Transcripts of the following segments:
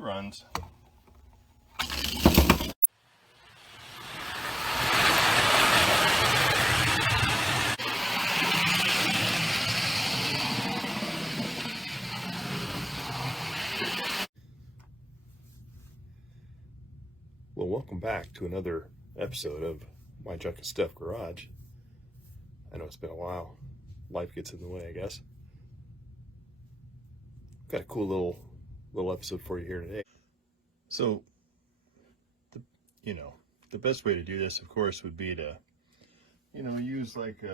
runs. Well, welcome back to another episode of My Junk and Stuff Garage. I know it's been a while. Life gets in the way, I guess. Got a cool little episode for you here today. So, the best way to do this, of course, would be to, use like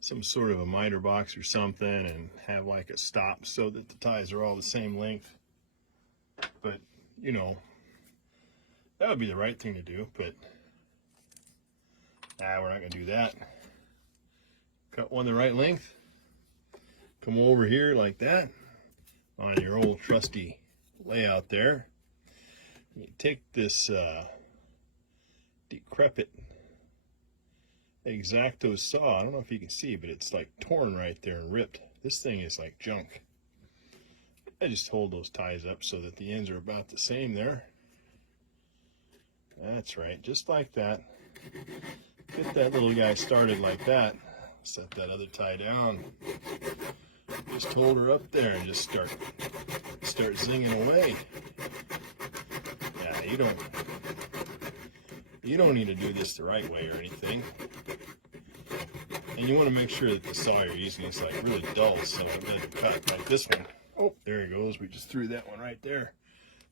some sort of a miter box or something and have like a stop so that the ties are all the same length. But, that would be the right thing to do, but we're not going to do that. Cut one the right length. Come over here like that on your old trusty layout there. You take this decrepit X-Acto saw. I don't know if you can see, but it's like torn right there and ripped. This thing is like junk. I just hold those ties up so that the ends are about the same there. That's right, just like that. Get that little guy started like that. Set that other tie down. Just hold her up there and just start zinging away. Yeah, you don't need to do this the right way or anything. And you want to make sure that the saw you're using is like really dull so it doesn't cut like this one. Oh, there he goes. We just threw that one right there.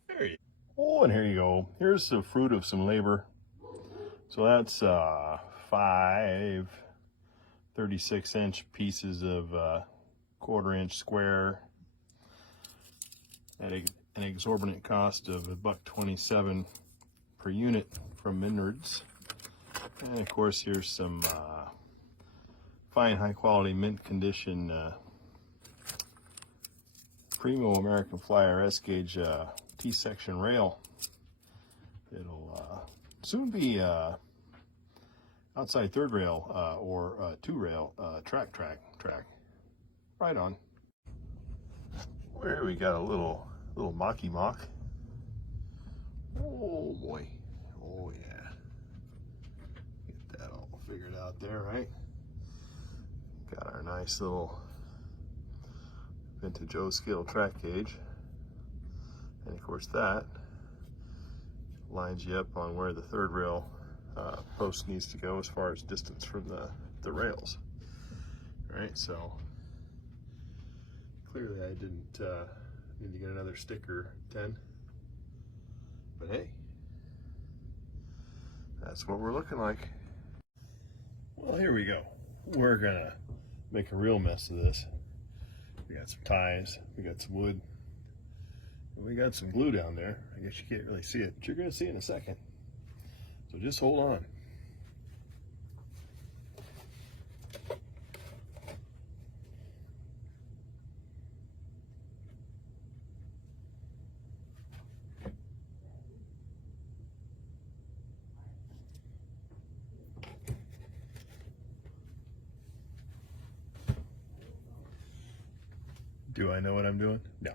There you go. Oh, and here you go. Here's the fruit of some labor. So that's 5 36-inch pieces of 1/4-inch square at an exorbitant cost of $1.27 per unit from Menards. And of course, here's some fine, high-quality, mint-condition Primo American Flyer S-gauge T-section rail. It'll soon be outside third rail or two rail track. Right on. Where we got a little mocky mock. Oh boy. Oh yeah. Get that all figured out there, right? Got our nice little vintage O-scale track gauge. And of course that lines you up on where the third rail post needs to go as far as distance from the rails. All right, so clearly I didn't need to get another sticker 10, but hey, that's what we're looking like. Well, here we go. We're gonna make a real mess of this. We got some ties, we got some wood, and we got some glue down there. I guess you can't really see it, but you're gonna see it in a second. So just hold on. Do I know what I'm doing? No.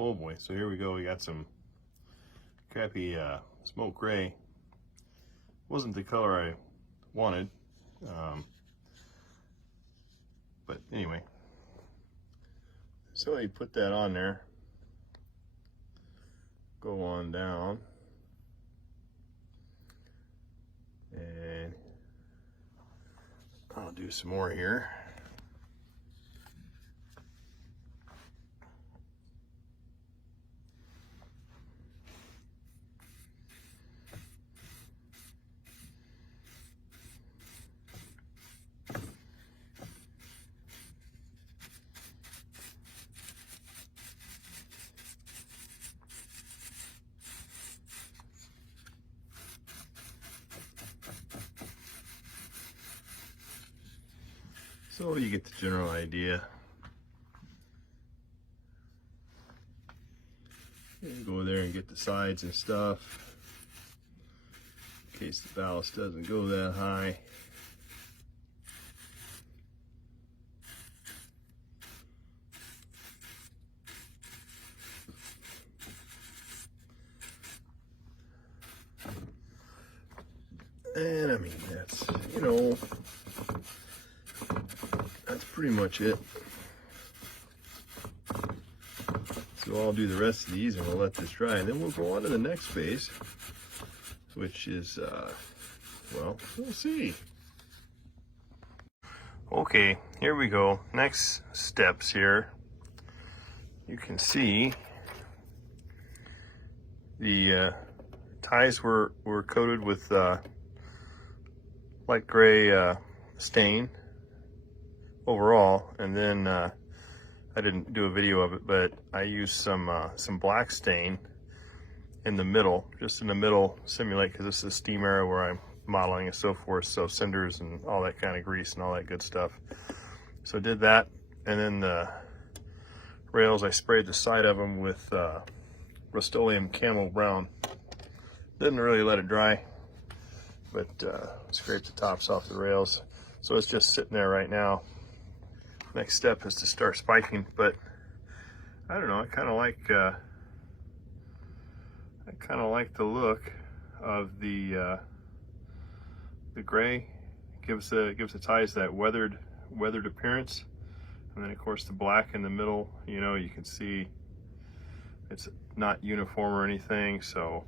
Oh boy, so here we go. We got some crappy smoke gray. Wasn't the color I wanted, but anyway. So you put that on there, go on down, and I'll do some more here. So you get the general idea. And go there and get the sides and stuff, in case the ballast doesn't go that high. And I mean, that's, you know, that's pretty much it. So I'll do the rest of these and we'll let this dry, and then we'll go on to the next phase, which is, well, we'll see. Okay, here we go. Next steps here. You can see the ties were coated with light gray stain overall, and then I didn't do a video of it, but I used some black stain in the middle, just in the middle, simulate, because this is a steam area where I'm modeling and so forth, so cinders and all that kind of grease and all that good stuff. So I did that, and then the rails, I sprayed the side of them with Rustoleum Cammo Brown. Didn't really let it dry, but scraped the tops off the rails. So it's just sitting there right now. Next step is to start spiking, but I don't know, I kind of like the look of the gray. Gives the ties that weathered appearance, and then of course the black in the middle, you know, you can see it's not uniform or anything, so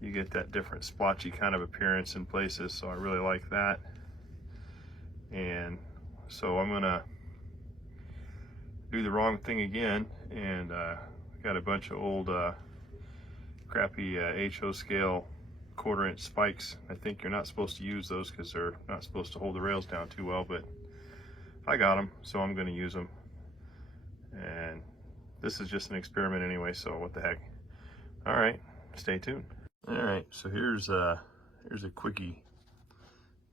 you get that different splotchy kind of appearance in places. So I really like that. And so I'm gonna do the wrong thing again, and got a bunch of old crappy HO scale 1/4 inch spikes. I think you're not supposed to use those because they're not supposed to hold the rails down too well, but I got them, so I'm going to use them. And this is just an experiment anyway, so what the heck. All right, stay tuned. All right, so here's a quickie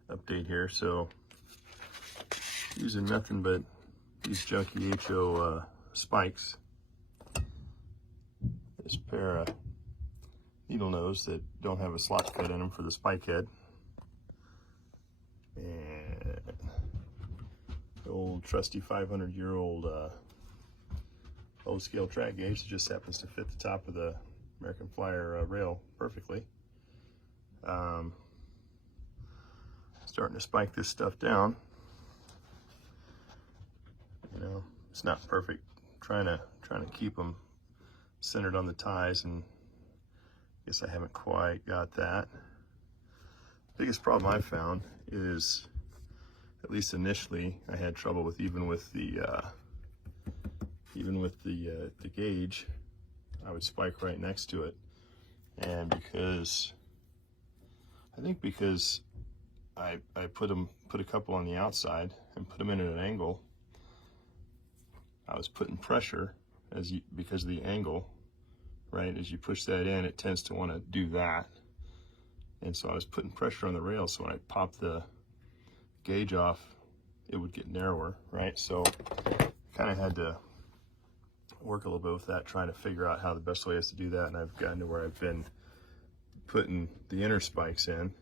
update here. So using nothing but these junky HO spikes, this pair of needle nose that don't have a slot cut in them for the spike head, and the old trusty 500-year-old low scale track gauge that just happens to fit the top of the American Flyer rail perfectly. Starting to spike this stuff down. You know, it's not perfect. Trying to keep them centered on the ties, and I guess I haven't quite got that. Biggest problem I found is, at least initially, I had trouble with even with the gauge. I would spike right next to it, and because I put a couple on the outside and put them in at an angle, I was putting pressure because of the angle, right? As you push that in, it tends to want to do that, and so I was putting pressure on the rail, so when I popped the gauge off, it would get narrower, right? So kind of had to work a little bit with that, trying to figure out how the best way is to do that, and I've gotten to where I've been putting the inner spikes in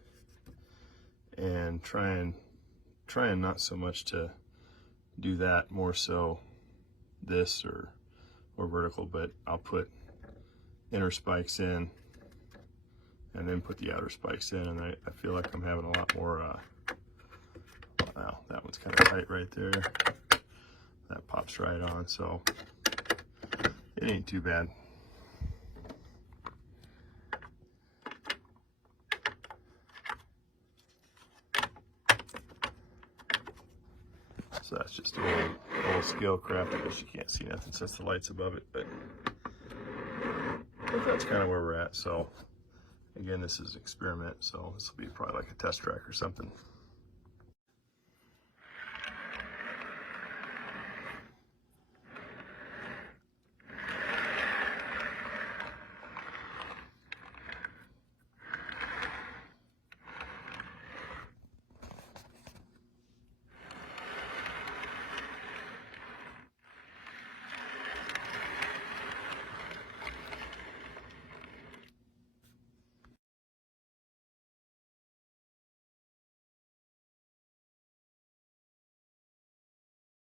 and trying not so much to do that, more so this or or vertical, but I'll put inner spikes in and then put the outer spikes in, and I feel like I'm having a lot more, wow, that one's kind of tight right there. That pops right on, so it ain't too bad. So that's just a old scale craft. I guess you can't see nothing since the light's above it, but that's kind of where we're at. So again, this is an experiment, so this will be probably like a test track or something.